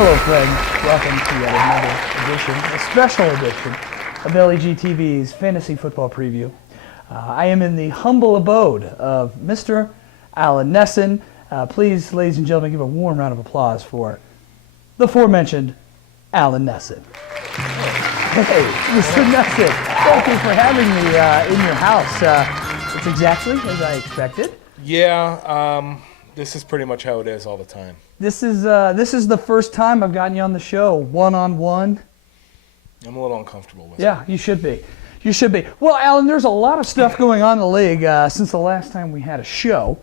Hello, friends. Welcome to yet another edition, a special edition of LEG TV's Fantasy Football Preview. I am in the humble abode of Mr. Alan Nesson. Please, ladies and gentlemen, give a warm round of applause for the aforementioned Alan Nesson. Hey, Mr. Nesson, thank you for having me in your house. It's exactly as I expected. Yeah, this is pretty much how it is all the time. This is the first time I've gotten you on the show one-on-one. I'm a little uncomfortable with it. Yeah, you should be. You should be. Well, Alan, there's a lot of stuff going on in the league since the last time we had a show.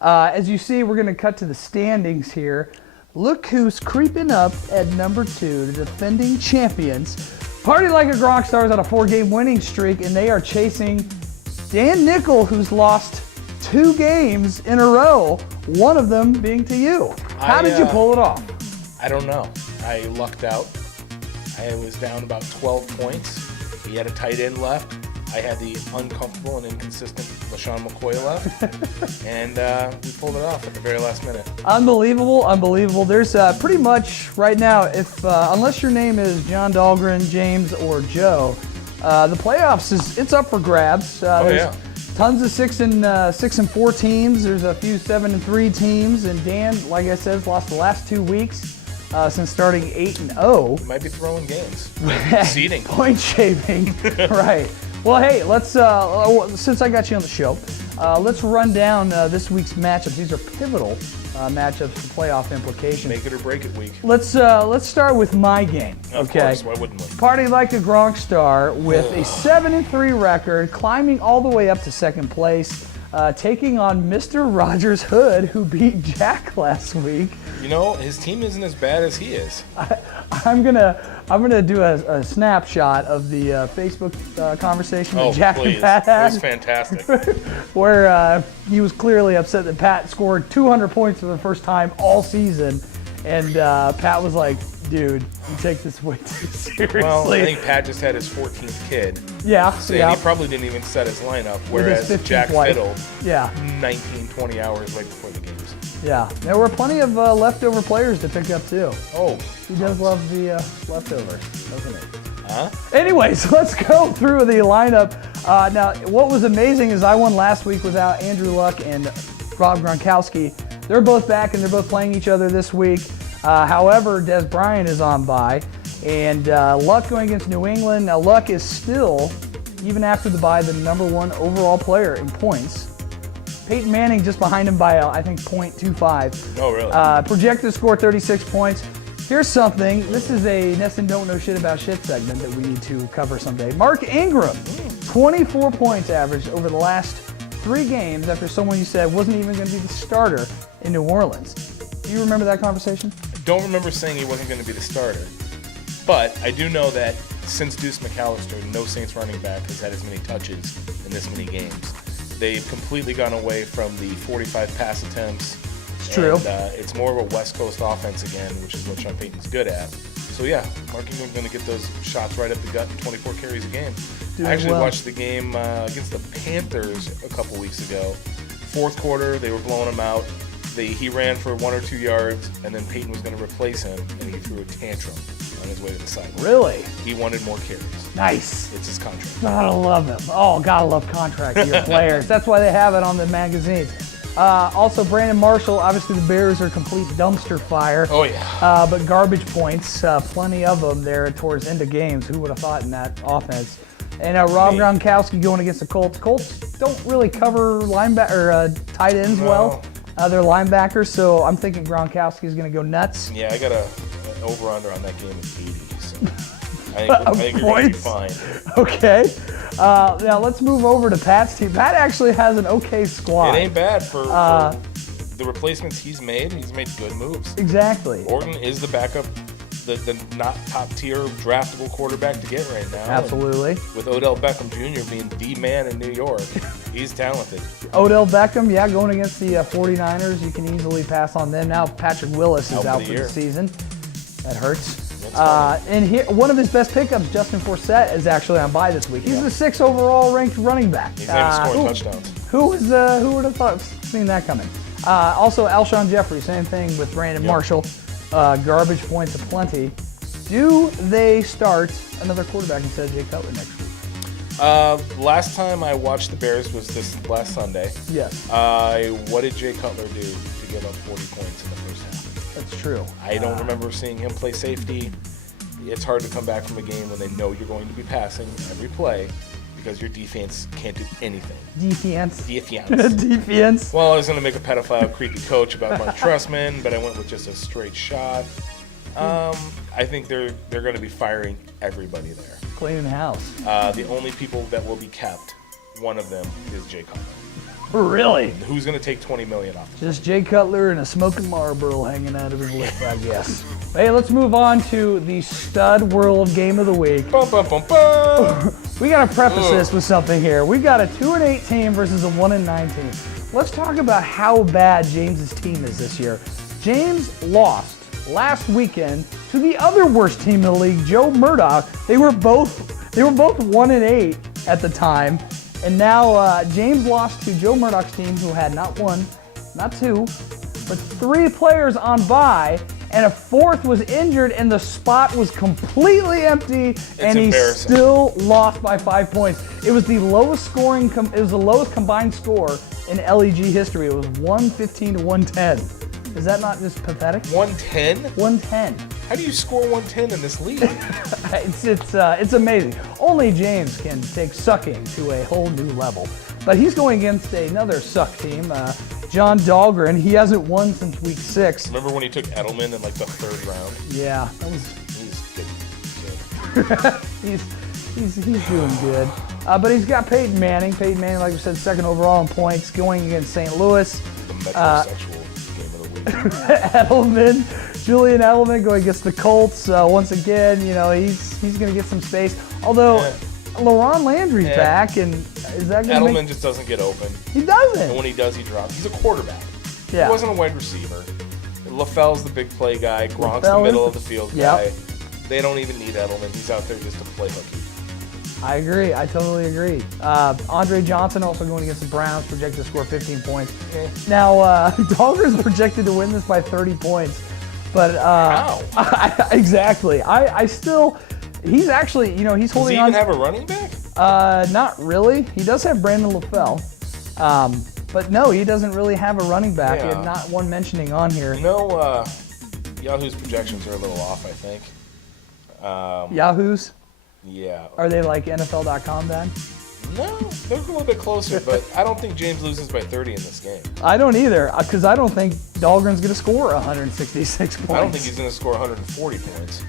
As you see, we're going to cut to the standings here. Look who's creeping up at number 2, the defending champions. Party Like a Gronk Stars on a 4-game winning streak, and they are chasing Dan Nichols, who's lost 2 games in a row, one of them being to you. How did you pull it off? I don't know. I lucked out. I was down about 12 points. He had a tight end left. I had the uncomfortable and inconsistent LaShawn McCoy left. And we pulled it off at the very last minute. Unbelievable, unbelievable. There's pretty much right now, if unless your name is John Dahlgren, James, or Joe, the playoffs it's up for grabs. There's tons of 6 and 4 teams. There's a few 7 and 3 teams, and Dan, like I said, has lost the last 2 weeks since starting 8-0. He might be throwing games, seeding, point shaving, right? Well, hey, let's since I got you on the show, let's run down this week's matchups. These are pivotal matchups for playoff implications. Make it or break it week. Let's start with my game. Of course, why wouldn't we? Party Like a Gronk Star with a 7-3 record, climbing all the way up to second place, taking on Mr. Rogers Hood, who beat Jack last week. You know, his team isn't as bad as he is. I'm gonna do a snapshot of the Facebook conversation that Jack and Pat had. It was fantastic. Where he was clearly upset that Pat scored 200 points for the first time all season, and Pat was like, "Dude, you take this way too seriously." Well, I think Pat just had his 14th kid. Yeah. So he probably didn't even set his lineup, whereas Jack fiddled 19, 20 hours right before the games. Yeah, there were plenty of leftover players to pick up too. Oh, he does love the leftovers, doesn't he? Huh? Anyways, let's go through the lineup. Now, what was amazing is I won last week without Andrew Luck and Rob Gronkowski. They're both back and they're both playing each other this week. However, Des Bryant is on bye, and Luck going against New England. Now, Luck is still, even after the bye, the #1 overall player in points. Peyton Manning just behind him by, I think, 0.25. Oh, really? Projected score 36 points. Here's something. This is a Nesson Don't Know Shit About Shit segment that we need to cover someday. Mark Ingram, 24 points averaged over the last 3 games after someone you said wasn't even going to be the starter in New Orleans. Do you remember that conversation? I don't remember saying he wasn't going to be the starter. But I do know that since Deuce McAllister, no Saints running back has had as many touches in this many games. They've completely gone away from the 45 pass attempts. It's true. It's more of a West Coast offense again, which is what Sean Payton's good at. So yeah, Mark Ingram's going to get those shots right up the gut in 24 carries a game. I actually watched the game against the Panthers a couple weeks ago. Fourth quarter, they were blowing him out. He ran for 1 or 2 yards, and then Payton was going to replace him, and he threw a tantrum on his way to the sideline. Really? He wanted more carries. Nice. It's his contract. Gotta love him. Oh, gotta love contract year players. That's why they have it on the magazines. Also, Brandon Marshall. Obviously, the Bears are a complete dumpster fire. Oh, yeah. But garbage points, plenty of them there towards end of games. Who would have thought in that offense? And Rob Gronkowski going against the Colts. Colts don't really cover tight ends well. They're linebackers, so I'm thinking Gronkowski is going to go nuts. Yeah, I got an over-under on that game of 80. So I think you're going to be fine. Okay. Now let's move over to Pat's team. Pat actually has an okay squad. It ain't bad for the replacements he's made. He's made good moves. Exactly. Orton is the backup, the not top-tier draftable quarterback to get right now. Absolutely. And with Odell Beckham Jr. being the man in New York, he's talented. Odell Beckham, going against the 49ers. You can easily pass on them. Now Patrick Willis is out for the season. That hurts. And here, one of his best pickups, Justin Forsett, is actually on bye this week. He's the 6th overall ranked running back. He's not scoring touchdowns. Who would have thought seen that coming? Also, Alshon Jeffrey, same thing with Brandon Marshall. garbage points aplenty. Do they start another quarterback instead of Jay Cutler next week? Last time I watched the Bears was this last Sunday. Yes. What did Jay Cutler do to give up 40 points in the first half? That's true. I don't remember seeing him play safety. It's hard to come back from a game when they know you're going to be passing every play because your defense can't do anything. Defense. Defense. Well, I was going to make a pedophile, creepy coach about Mark Trustman, but I went with just a straight shot. I think they're going to be firing everybody there. Cleaning the house. The only people that will be kept, one of them is Jay Cutler. Really? Who's going to take $20 million off? Just Jay Cutler and a smoking Marlboro hanging out of his lip, I guess. Hey, let's move on to the Stud World Game of the Week. Bum, bum, bum, bum. We got to preface this with something here. We got a 2-8 team versus a 1-9 team. Let's talk about how bad James's team is this year. James lost last weekend to the other worst team in the league, Joe Murdoch. They were both 1-8 at the time. And now James lost to Joe Murdoch's team, who had not one, not two, but 3 players on bye, and a 4th was injured, and the spot was completely empty, and he still lost by 5 points. It was the lowest scoring. It was the lowest combined score in LEG history. It was 115 to 110. Is that not just pathetic? 110? 110. How do you score 110 in this league? It's amazing. Only James can take sucking to a whole new level. But he's going against another suck team, John Dahlgren. He hasn't won since week 6. Remember when he took Edelman in like the 3rd round? Yeah, that was. He's good. he's doing good. But he's got Peyton Manning. Peyton Manning, like we said, 2nd overall in points, going against St. Louis. The metrosexual game of the week. Julian Edelman going against the Colts. Once again, he's going to get some space. Although LaRon Landry's back, and is that going to Edelman just doesn't get open. He doesn't. And when he does, he drops. He's a quarterback. Yeah. He wasn't a wide receiver. LaFell's the big play guy. Gronk's the middle of the field guy. They don't even need Edelman. He's out there just to play hooky. I agree. I totally agree. Andre Johnson also going against the Browns, projected to score 15 points. Now, Dahlgren's projected to win this by 30 points. But how? Exactly. I still, he's actually, he's holding on. Does he even have a running back? Not really. He does have Brandon LaFell. But no, he doesn't really have a running back. Yeah. Not one mentioning on here. Yahoo's projections are a little off, I think. Yahoo's? Yeah. Are they like NFL.com then? No, they're a little bit closer, but I don't think James loses by 30 in this game. I don't either, because I don't think Dahlgren's going to score 166 points. I don't think he's going to score 140 points.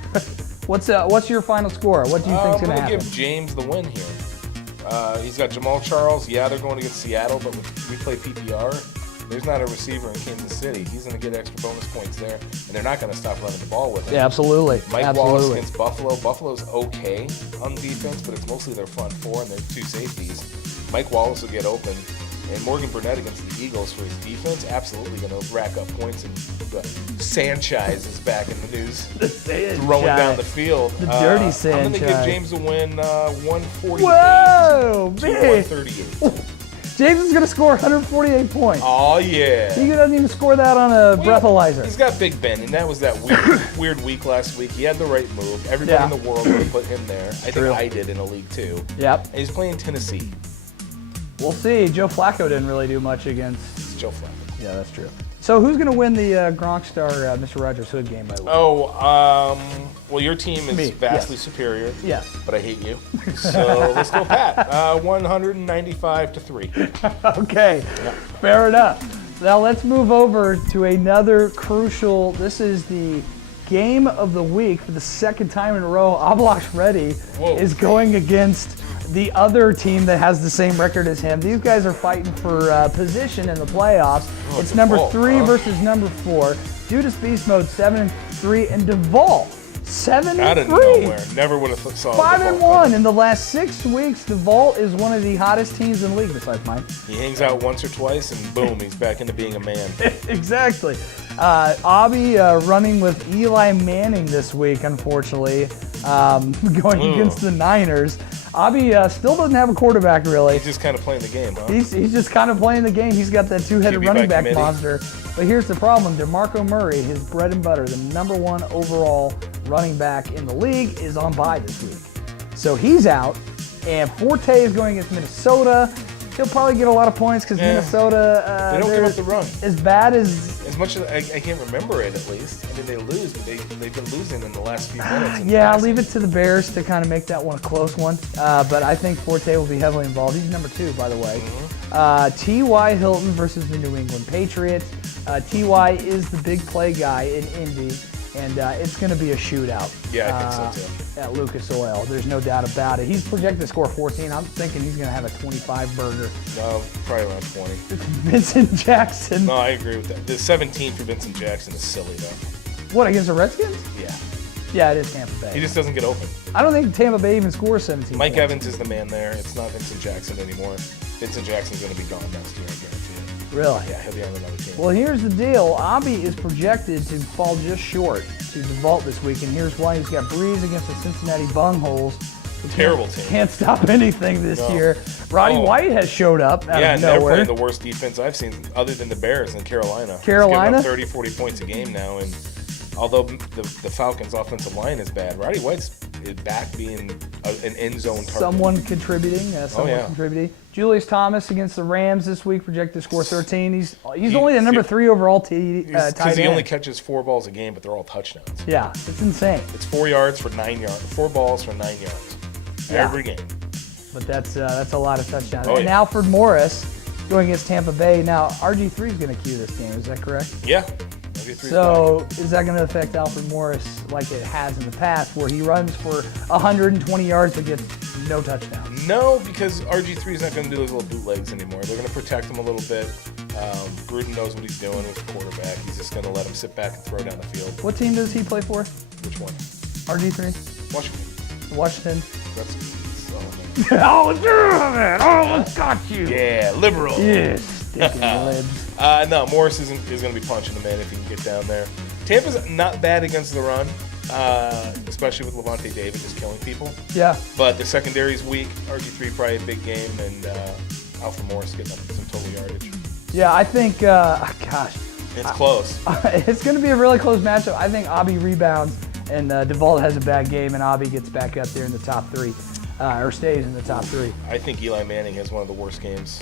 What's your final score? What do you think's going to happen? I'm going to give James the win here. He's got Jamal Charles. Yeah, they're going against Seattle, but we play PPR. There's not a receiver in Kansas City. He's going to get extra bonus points there, and they're not going to stop running the ball with him. Yeah, absolutely. Mike Wallace against Buffalo. Buffalo's okay on defense, but it's mostly their front 4 and their 2 safeties. Mike Wallace will get open. And Morgan Burnett against the Eagles for his defense, absolutely going to rack up points. And Sanchez is back in the news, throwing down the field. The dirty Sanchez. I'm going to give James a win, 148 Whoa, to 138. James is going to score 148 points. Oh, yeah. He doesn't even score that on a breathalyzer. He's got Big Ben, and that was that weird week last week. He had the right move. Everybody in the world would have put him there. I think I did in a league, too. Yep. And he's playing Tennessee. We'll see. Joe Flacco didn't really do much against. It's Joe Flacco. Yeah, that's true. So who's going to win the Gronk Star Mr. Rogers Hood game, by the way? Well, your team is vastly superior. Yes. But I hate you. So let's go, Pat. 195 to 3. Okay. Yeah. Fair enough. Now let's move over to another crucial. This is the game of the week for the 2nd time in a row. Ablash Reddy is going against the other team that has the same record as him. These guys are fighting for position in the playoffs. It's number 3 versus number 4. Judas Beast Mode 7-3, and Duvall 7-3. Out of nowhere. Never would have saw 5-1 in the last 6 weeks. Duvall is one of the hottest teams in the league besides mine. He hangs out once or twice, and boom, he's back into being a man. Exactly. Abby running with Eli Manning this week, unfortunately. going against the Niners. Abby still doesn't have a quarterback, really. He's just kind of playing the game, huh? He's just kind of playing the game. He's got that two-headed running back monster. But here's the problem. DeMarco Murray, his bread and butter, the #1 overall running back in the league, is on bye this week. So he's out. And Forte is going against Minnesota. He'll probably get a lot of points because Minnesota, they don't give up the run. As bad as much as I can't remember it, at least. I mean, they lose, but they've been losing in the last few minutes. Yeah, I'll leave it to the Bears to kind of make that one a close one. But I think Forte will be heavily involved. He's #2, by the way. T.Y. Hilton versus the New England Patriots. T.Y. is the big play guy in Indy, and it's going to be a shootout. Yeah, I think so too. At Lucas Oil. There's no doubt about it. He's projected to score 14. I'm thinking he's going to have a 25 burger. No, probably around 20. Vincent Jackson. No, I agree with that. The 17 for Vincent Jackson is silly, though. What, against the Redskins? Yeah. Yeah, it is Tampa Bay. He just doesn't get open. I don't think Tampa Bay even scores 17 Mike points. Evans is the man there. It's not Vincent Jackson anymore. Vincent Jackson's going to be gone next year, I guarantee it. Really? Yeah, he'll be on another team. Well, here's the deal. Abby is projected to fall just short to DeVault this week, and here's why. He's got Breeze against the Cincinnati Bungholes. Terrible team. Can't stop anything this year. Roddy White has showed up out of they're nowhere. playing the worst defense I've seen, other than the Bears in Carolina. Carolina? He's giving up 30, 40 points a game now, and although the Falcons' offensive line is bad, Roddy White's back being an end zone target. Someone contributing. Contributing. Julius Thomas against the Rams this week, projected to score 13. He's only the #3 overall tight end. Because he only catches 4 balls a game, but they're all touchdowns. Yeah, it's insane. It's 4 yards for 9 yards. 4 balls for 9 yards every game. But that's a lot of touchdowns. Oh, and Alfred Morris going against Tampa Bay. Now, RG3 is going to cue this game. Is that correct? Yeah. So is that going to affect Alfred Morris like it has in the past, where he runs for 120 yards but gets no touchdowns? No, because RG3 is not going to do those little bootlegs anymore. They're going to protect him a little bit. Gruden knows what he's doing with the quarterback. He's just going to let him sit back and throw down the field. What team does he play for? Which one? RG3? Washington. Washington? Oh, damn it! Oh, got you! Yeah, liberal. Yes, sticking libs. No, Morris is going to be punching him in if he can get down there. Tampa's not bad against the run, especially with Levante David just killing people. Yeah. But the secondary is weak. RG3 probably a big game, and Alfred Morris getting up some total yardage. Yeah, I think, gosh. It's close. It's going to be a really close matchup. I think Abby rebounds, and DeVault has a bad game, and Abby gets back up there in the top 3, or stays in the top 3. I think Eli Manning has one of the worst games.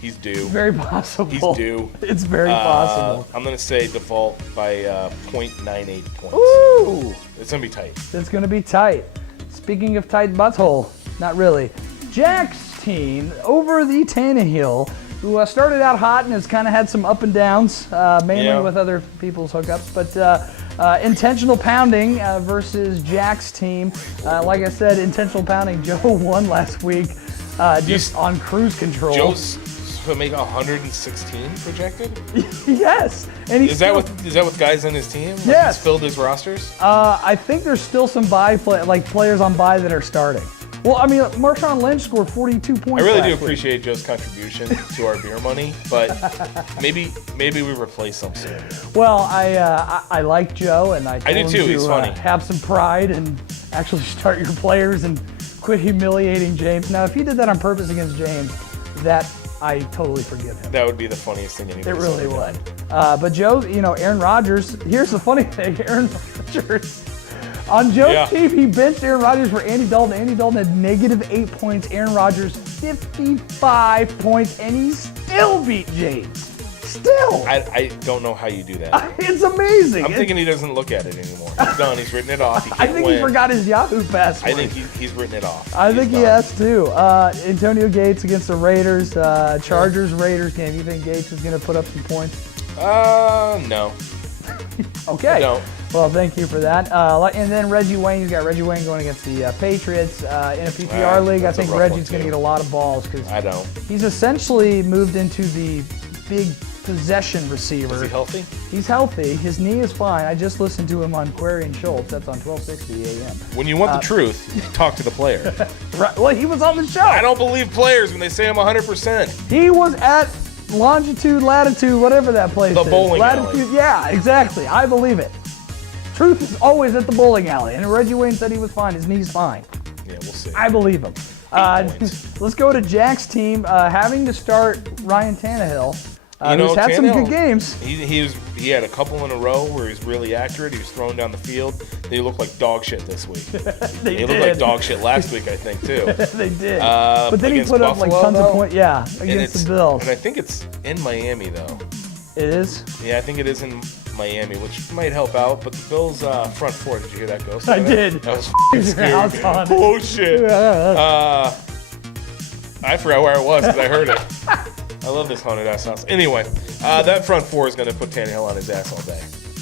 He's due. Very possible. He's due. It's very possible. I'm going to say DeVault by 0.98 points. Ooh! It's going to be tight. It's going to be tight. Speaking of tight butthole, not really. Jack's team over the Tannehill, who started out hot and has kind of had some up and downs, mainly with other people's hookups. But intentional pounding versus Jack's team. Like I said, intentional pounding. Joe won last week just on cruise control. Joe's to make 116 projected? Yes. And is that with guys on his team? Like yes. He's filled his rosters? I think there's still some players on bye that are starting. Well, I mean, Marshawn Lynch scored 42 points. I really do appreciate Joe's contribution to our beer money, but maybe we replace him soon. Well, I like Joe, and I do too. He's funny. Have some pride and actually start your players and quit humiliating James. Now, if he did that on purpose against James, that I totally forgive him. That would be the funniest thing anybody. It really would. But Joe, Aaron Rodgers. Here's the funny thing: Aaron Rodgers. On Joe's team, he benched Aaron Rodgers for Andy Dalton. Andy Dalton had -8 points. Aaron Rodgers, 55 points, and he still beat James. Still. I don't know how you do that. It's amazing. I'm thinking he doesn't look at it anymore. He's done. He's written it off. He can't I think win. he forgot his Yahoo password. I think he's written it off. I think he has too. Antonio Gates against the Raiders. Chargers-Raiders game. You think Gates is going to put up some points? No. Okay. No. Well, thank you for that. And then Reggie Wayne, he's got Reggie Wayne going against the Patriots in a PPR league. I think Reggie's going to get a lot of balls because he's essentially moved into the big possession receiver. Is he healthy? He's healthy. His knee is fine. I just listened to him on Query and Schultz. That's on 1260 a.m. When you want the truth, you talk to the player. Right. Well, he was on the show. I don't believe players when they say I'm 100%. He was at Longitude, Latitude, whatever that place is. The bowling Latitude, alley. yeah, exactly. I believe it. truth is always at the bowling alley. And Reggie Wayne said he was fine. His knee's fine. Yeah, we'll see. I believe him. Let's go to Jack's team. Having to start Ryan Tannehill. Who's had some good games. He had a couple in a row where he was really accurate. He was throwing down the field. They looked like dog shit this week. They looked like dog shit last week, I think, too. They did. But then he put up like tons of points. Yeah, against the Bills. And I think it's in Miami, though. It is? Yeah, I think it is in Miami, which might help out. But the Bills' front four, did you hear that ghost? I did. That was scary. Oh, shit. I forgot where I was because I heard it. I love this haunted ass house. Anyway, that front four is going to put Tannehill on his ass all day.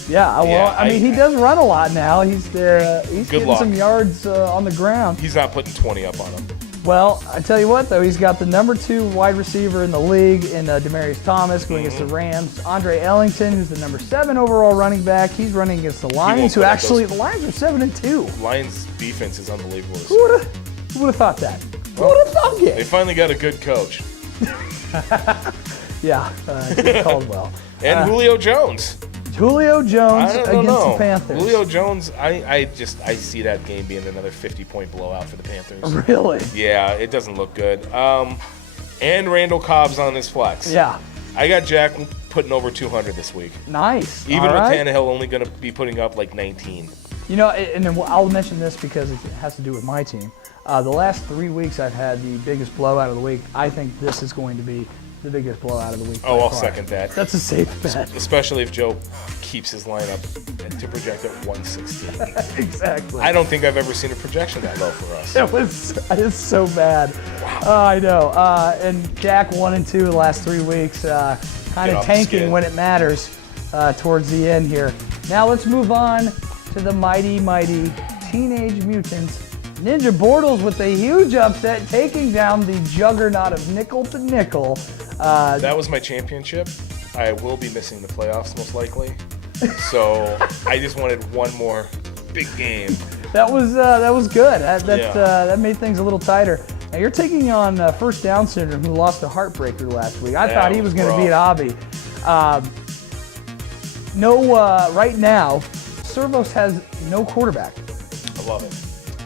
Yeah, well, I mean, he does run a lot now. He's getting some yards on the ground. He's not putting 20 up on him. Well, I tell you what, though, he's got the number 2 wide receiver in the league in Demaryius Thomas going against the Rams. Andre Ellington, who's the number 7 overall running back, he's running against the Lions, the Lions are 7-2. Lions defense is unbelievable. Who would have thought that? Who would have thought it? They finally got a good coach. Yeah, Jim Caldwell. And Julio Jones. Julio Jones against the Panthers. Julio Jones, I see that game being another 50-point blowout for the Panthers. Really? Yeah, it doesn't look good. And Randall Cobb's on his flex. Yeah. I got Jack putting over 200 this week. Nice. Even with Tannehill only going to be putting up like 19. You know, and then I'll mention this because it has to do with my team. The last 3 weeks I've had the biggest blowout of the week. I think this is going to be the biggest blowout of the week. Oh, I'll second that. That's a safe bet. Especially if Joe keeps his lineup to project at 116. Exactly. I don't think I've ever seen a projection that low for us. It's so bad. Wow. I know. And Jack 1 and 2 the last 3 weeks, kind of tanking when it matters towards the end here. Now let's move on to the mighty, mighty Teenage Mutants. Ninja Bortles with a huge upset, taking down the juggernaut of nickel to nickel. That was my championship. I will be missing the playoffs most likely. So I just wanted one more big game. That was good. That made things a little tighter. Now you're taking on First Down Syndrome, who lost a heartbreaker last week. I thought he was going to beat Abby. Right now, Servos has no quarterback. I love it.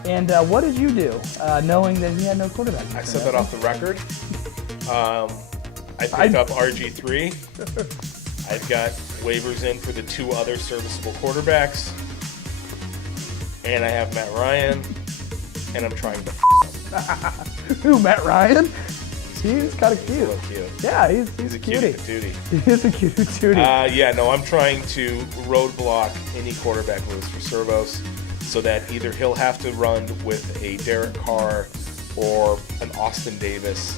And what did you do, knowing that he had no quarterback? I said that off the record. I picked up RG3. I've got waivers in for the 2 other serviceable quarterbacks. And I have Matt Ryan. And I'm trying to Who, Matt Ryan? He's kind of cute. Yeah, he's a cutie. He is a cutie patootie. I'm trying to roadblock any quarterback moves for Servos, so that either he'll have to run with a Derek Carr or an Austin Davis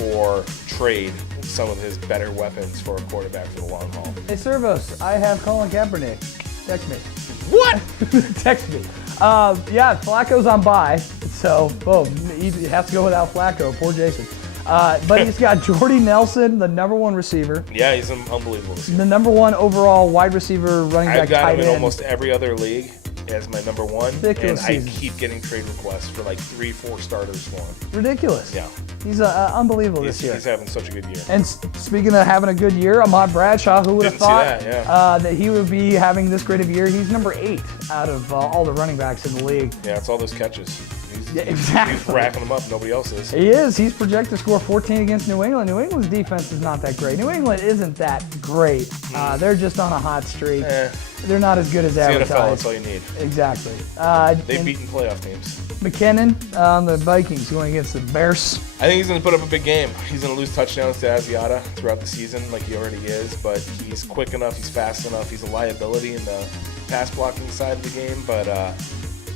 or trade some of his better weapons for a quarterback for the long haul. Hey, Servos, I have Colin Kaepernick. Text me. What? Text me. Flacco's on bye, so boom, he has to go without Flacco. Poor Jason. But he's got Jordy Nelson, the number 1 receiver. Yeah, he's unbelievable this year. The number 1 overall wide receiver, running back, I've got tight him in end. Almost every other league as my number 1. Ridiculous and season. I keep getting trade requests for like 3-4 starters for him. Ridiculous. Yeah. He's unbelievable this year. He's having such a good year. And speaking of having a good year, Ahmad Bradshaw, who would have thought that he would be having this great of a year? He's number 8 out of all the running backs in the league. Yeah, it's all those catches. Exactly. He's racking them up. Nobody else is. He is. He's projected to score 14 against New England. New England's defense is not that great. New England isn't that great. They're just on a hot streak. They're not as good as advertised. The NFL, that's all you need. Exactly. They've beaten playoff teams. McKinnon on the Vikings going against the Bears. I think he's going to put up a big game. He's going to lose touchdowns to Asiata throughout the season like he already is, but he's quick enough, he's fast enough, he's a liability in the pass blocking side of the game, but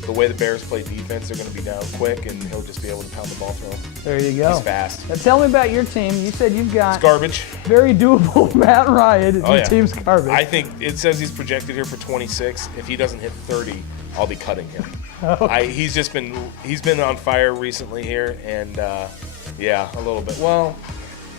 the way the Bears play defense, they're going to be down quick, and he'll just be able to pound the ball through him. There you go. He's fast. Now tell me about your team. You said you've got it's garbage. Very doable Matt Ryan. Your team's garbage. I think it says he's projected here for 26. If he doesn't hit 30, I'll be cutting him. Okay. He's been on fire recently here, and a little bit. Well,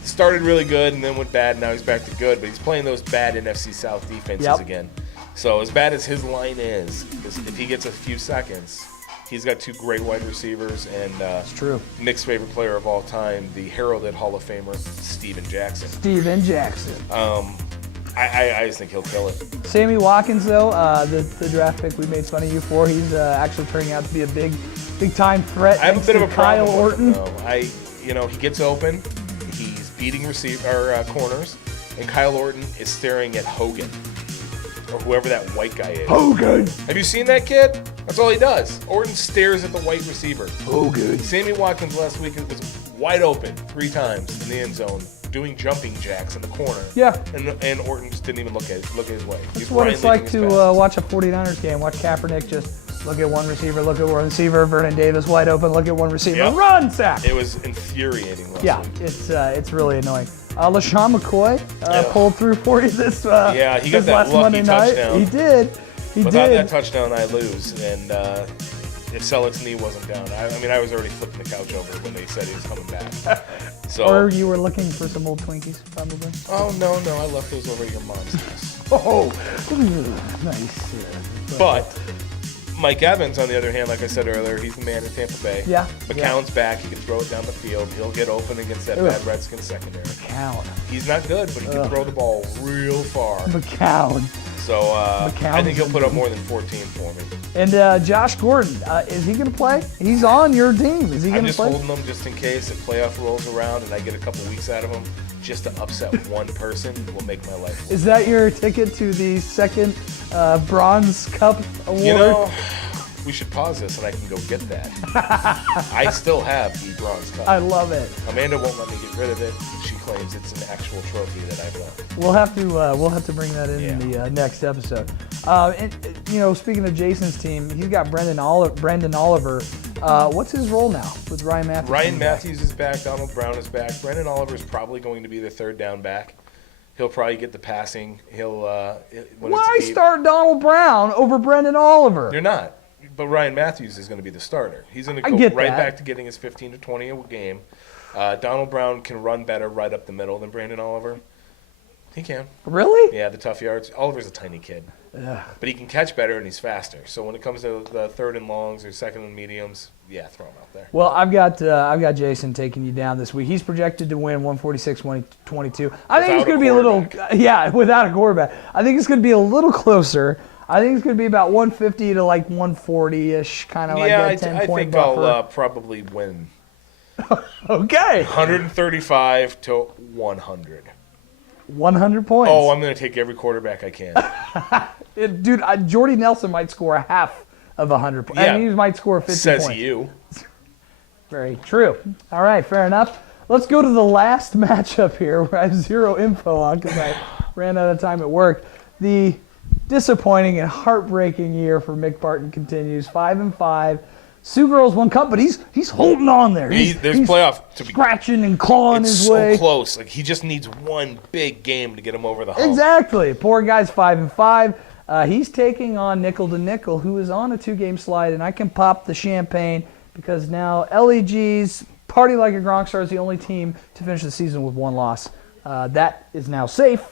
started really good and then went bad. Now he's back to good, but he's playing those bad NFC South defenses again. So as bad as his line is, if he gets a few seconds, he's got 2 great wide receivers and it's true. Mick's favorite player of all time, the heralded Hall of Famer, Steven Jackson. Steven Jackson. I just think he'll kill it. Sammy Watkins, though, the draft pick we made fun of you for, he's actually turning out to be a big-time threat. I have a bit of a problem Kyle Orton. with him, though. He gets open, he's beating corners, and Kyle Orton is staring at Hogan, or whoever that white guy is. Hogan! Have you seen that kid? That's all he does. Orton stares at the white receiver. Hogan. Sammy Watkins last week was wide open 3 times in the end zone, doing jumping jacks in the corner. Yeah. And Orton just didn't even look his way. That's what it's like to watch a 49ers game. Watch Kaepernick just look at one receiver, look at one receiver, Vernon Davis wide open, look at one receiver, Yep. Run, sack! It was infuriating last week. It's really annoying. LaShawn McCoy pulled through for you this he got this that last lucky Monday night. touchdown. He did. Without that touchdown, I lose. And if Selleck's knee wasn't down, I was already flipping the couch over when they said he was coming back. So, or you were looking for some old Twinkies, probably. Oh, no, I left those over at your mom's house. Oh, nice. But Mike Evans, on the other hand, like I said earlier, he's the man in Tampa Bay. Yeah. McCown's back. He can throw it down the field. He'll get open against that bad Redskins secondary. McCown. He's not good, but he can throw the ball real far. McCown. So I think he'll put up more than 14 for me. And Josh Gordon, is he going to play? He's on your team. Is he going to play? I'm just holding him just in case if playoff rolls around and I get a couple weeks out of him. Just to upset one person will make my life. Is that your ticket to the second Bronze Cup award? You know, we should pause this and I can go get that. I still have the Bronze Cup. I love it. Amanda won't let me get rid of it. She claims it's an actual trophy that I've won. We'll have to bring that in the next episode. And speaking of Jason's team, he's got Brandon Oliver. What's his role now with Ryan Matthews? Ryan Matthews is back. Donald Brown is back. Brandon Oliver is probably going to be the third down back. He'll probably get the passing. Why start Donald Brown over Brandon Oliver? You're not. But Ryan Matthews is going to be the starter. He's going to go right back to getting his 15 to 20 a game. Donald Brown can run better right up the middle than Brandon Oliver. He can. Really? Yeah, the tough yards. Oliver's a tiny kid. But he can catch better and he's faster. So when it comes to the third and longs or second and mediums, throw him out there. Well, I've got Jason taking you down this week. He's projected to win 146-122. I think it's going to be a little without a quarterback. I think it's going to be a little closer. I think it's going to be about 150 to like 140-ish, kind of like that 10-point buffer. I think I'll probably win. Okay. 135 to 100. 100 points. Oh, I'm going to take every quarterback I can. Dude, Jordy Nelson might score a half of 100 points. Yeah. I mean, he might score 50 Says points. you. Very true. All right, fair enough. Let's go to the last matchup here where I have zero info on because I ran out of time at work. The disappointing and heartbreaking year for Mick Martin continues. 5-5. Sioux Girls won cup, but he's holding on there. He's playoff to be scratching and clawing his way. It's so close. Like he just needs one big game to get him over the hump. Exactly. Poor guy's 5-5. He's taking on Nickel to Nickel, who is on a 2-game slide, and I can pop the champagne because now LEG's Party Like a Gronk Star is the only team to finish the season with 1 loss. That is now safe,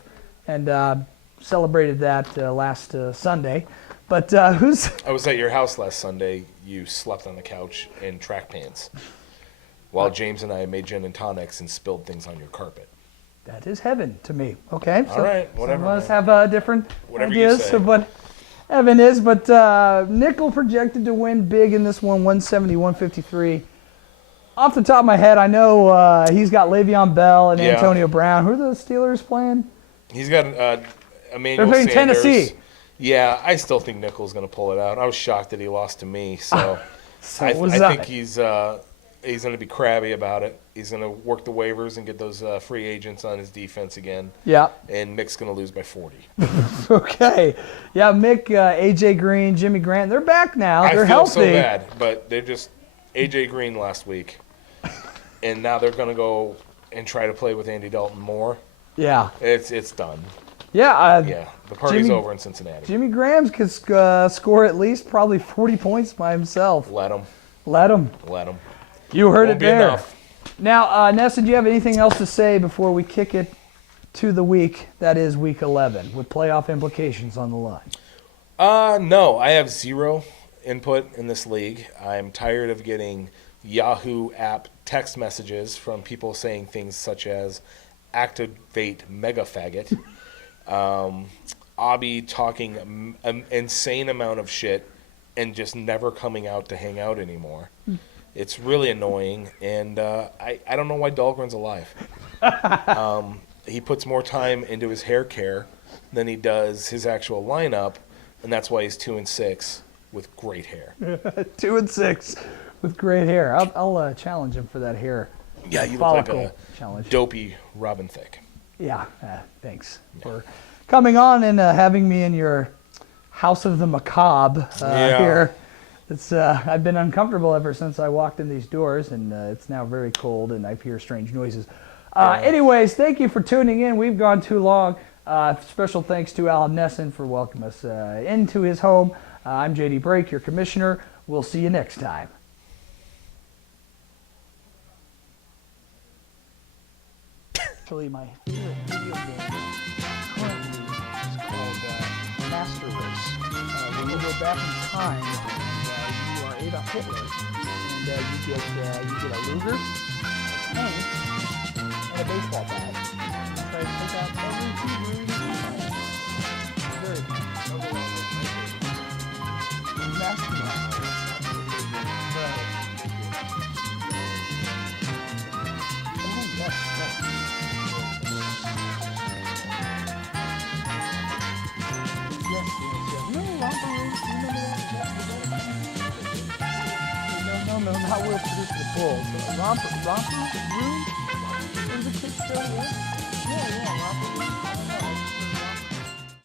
and celebrated that last Sunday. But I was at your house last Sunday. You slept on the couch in track pants while James and I made gin and tonics and spilled things on your carpet. That is heaven to me. Okay? All right, whatever. Some of us have different ideas of what heaven is. But Nickel projected to win big in this one, 170-153. Off the top of my head, I know he's got Le'Veon Bell and Antonio Brown. Who are the Steelers playing? He's got Emmanuel They're playing Sanders. Tennessee. Yeah, I still think Nichols going to pull it out. I was shocked that he lost to me, so, I think he's going to be crabby about it. He's going to work the waivers and get those free agents on his defense again. Yeah. And Mick's going to lose by 40. Okay. Yeah, Mick, A.J. Green, Jimmy Grant, they're back now. They're healthy. I feel so bad, but they're just A.J. Green last week, and now they're going to go and try to play with Andy Dalton more. Yeah. It's done. Yeah. The party's over in Cincinnati. Jimmy Graham could score at least probably 40 points by himself. Let him. You heard it there. Enough. Now, Nessa, do you have anything else to say before we kick it to the week that is Week 11 with playoff implications on the line? No, I have zero input in this league. I'm tired of getting Yahoo app text messages from people saying things such as activate mega faggot. Abby talking an insane amount of shit and just never coming out to hang out anymore. It's really annoying, and I don't know why Dahlgren's alive. He puts more time into his hair care than he does his actual lineup, and that's why he's 2-6 with great hair. 2-6 with great hair. I'll challenge him for that hair. Yeah, you look like a challenge. Dopey Robin Thicke. Yeah, thanks for coming on and having me in your House of the Macabre here. It's I've been uncomfortable ever since I walked in these doors, and it's now very cold, and I hear strange noises. Anyways, thank you for tuning in. We've gone too long. Special thanks to Alan Nesson for welcoming us into his home. I'm JD Brake, your commissioner. We'll see you next time. Actually, my favorite video game currently is called Master Race. Where you go back in time and you are Adolf Hitler, and you get a Luger, a tank, and a baseball bat. You try to take out every Hebrew you can. Very Master Race. No, not where it's produced the bull. Romper room? Is the kid still there? Yeah, Romper